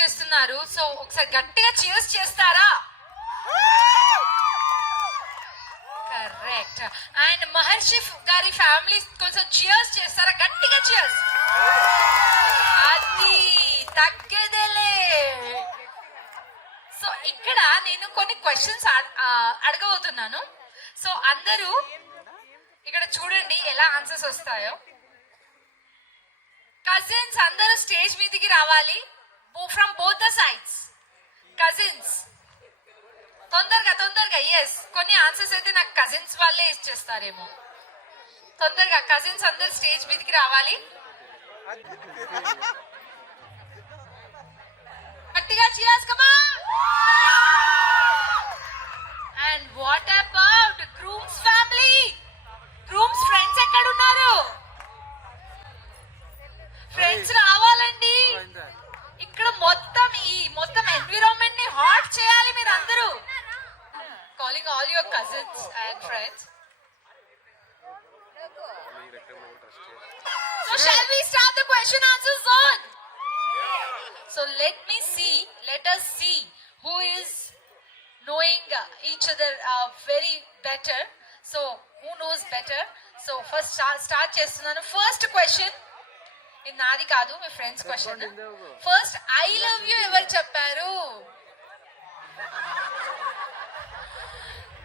చేస్తున్నారు. సో ఒకసారి గట్టిగా చీర్స్ చేస్తారా? కరెక్ట్. అండ్ మహర్షి గారి ఫ్యామిలీ కోసం చీర్స్ చేస్తారా? గట్టిగా చీర్స్. అది తగ్గేదేలే. సో ఇక్కడ నేను కొన్ని క్వశ్చన్స్ అడగబోతున్నాను. సో అందరూ ఇక్కడ చూడండి ఎలా ఆన్సర్స్ వస్తాయో. కజిన్స్ అందరూ స్టేజ్ మీదకి రావాలి, from both the sides. Cousins తొందరగా తొందరగా. ఎస్, కొన్ని ఆన్సర్స్ అయితే నాకు కజిన్స్ వాళ్ళే ఇచ్చేస్తారేమో. తొందరగా కజిన్స్ అందరు స్టేజ్ మీదకి రావాలి. గట్టిగా cheers, come on. And what about groom's family? groom's friends ఎక్కడ ఉన్నారు? ఫ్రెండ్స్ రావాలండి. ఇక్కడ మొత్తం ఎన్విరాన్మెంట్ ని హాట్ చేయాలి మీరు అందరూ. Calling all your cousins and friends. So shall we start the question answer zone? So let us see who is knowing each other very better. So who knows better? So first start చేస్తున్నాను. First question ఇది నాది కాదు, మీ friends question. First I love you ఎవరు చెప్పారు?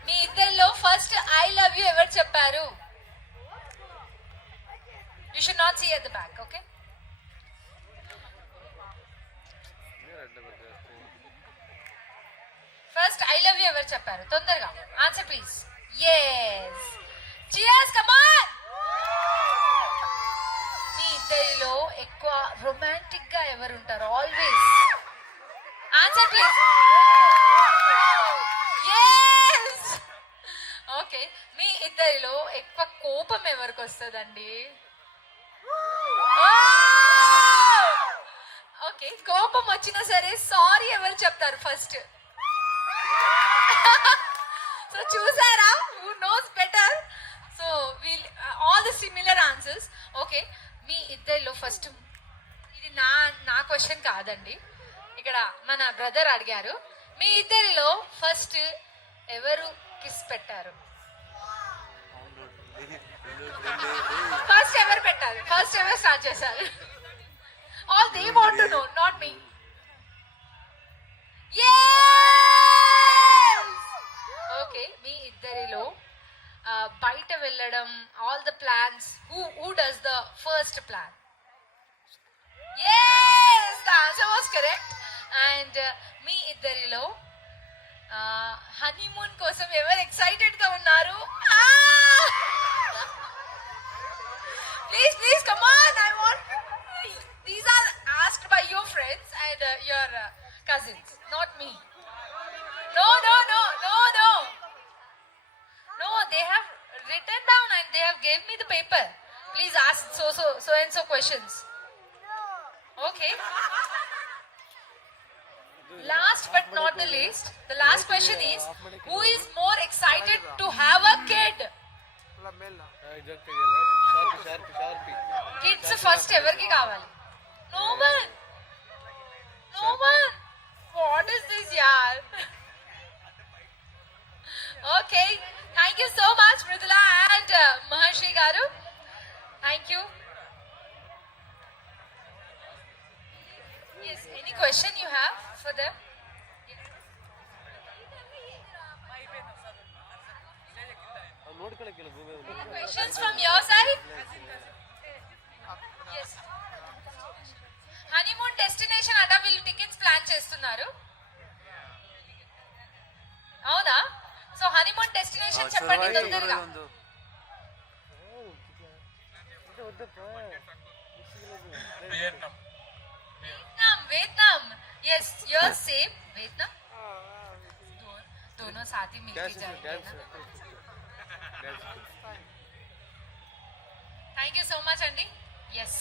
మీ ఇద్దరిలో first I love you ఎవరు చెప్పారు? You should not see at the back, okay? First I love you ఎవరు చెప్పారు? తొందరగా answer please. yes cheers, come on. మీ ఇద్దరిలో ఎక్కువ రొమాంటిక్ గా ఎవరు ఉంటారు? Always answer please. yes okay. మీ ఇద్దరిలో ఎక్కువ కోపం ఎవరికి వస్తుందండి? ఓకే, కోపం వచ్చినా సరే సారీ ఎవరు చెప్తారు ఫస్ట్? సో చూసారా, who knows better? So we'll all the similar answers. Okay, మీ ఇద్దరిలో ఫస్ట్, ఇది నా క్వశ్చన్ కాదండి, ఇక్కడ మన బ్రదర్ అడిగారు. మీ ఇద్దరిలో ఫస్ట్ ఎవరు కిస్ పెట్టారు? ఫస్ట్ ఎవరు పెట్టారు? ఫస్ట్ ఎవరు స్టార్ట్ చేశారు? All they want to know, not me. Okay, మీ ఇద్దరిలో బయట వెళ్ళడం, all the plans, who does the first plan? yes the answer was correct. and మీ ఇద్దరిలో హనీమూన్ కోసం ఎవరు ఎక్సైటెడ్ గా ఉన్నారు? please come on, I want, these are asked by your friends and your cousins, not me. No, they have written down and they have gave me the paper. Please ask so and so questions. Okay, last but not the least, the last question is, who is more excited to have a kid? Kids first ఎవరికి కావాలి? No one. What is this, yaar? Okay, thank you so much Mridula and Maharshi garu. Thank you. Yes, any question you have for them? Any questions from your side? Yes. Honeymoon destination అట వీళ్ళు tickets plan చేస్తున్నారు, అవునా? So honeymoon destination చెప్పండి తొందరగా. Vietnam yes your same Vietnam दोनों साथ ही मिलके जाएंगे ना. थैंक यू सो मच अंडी. यस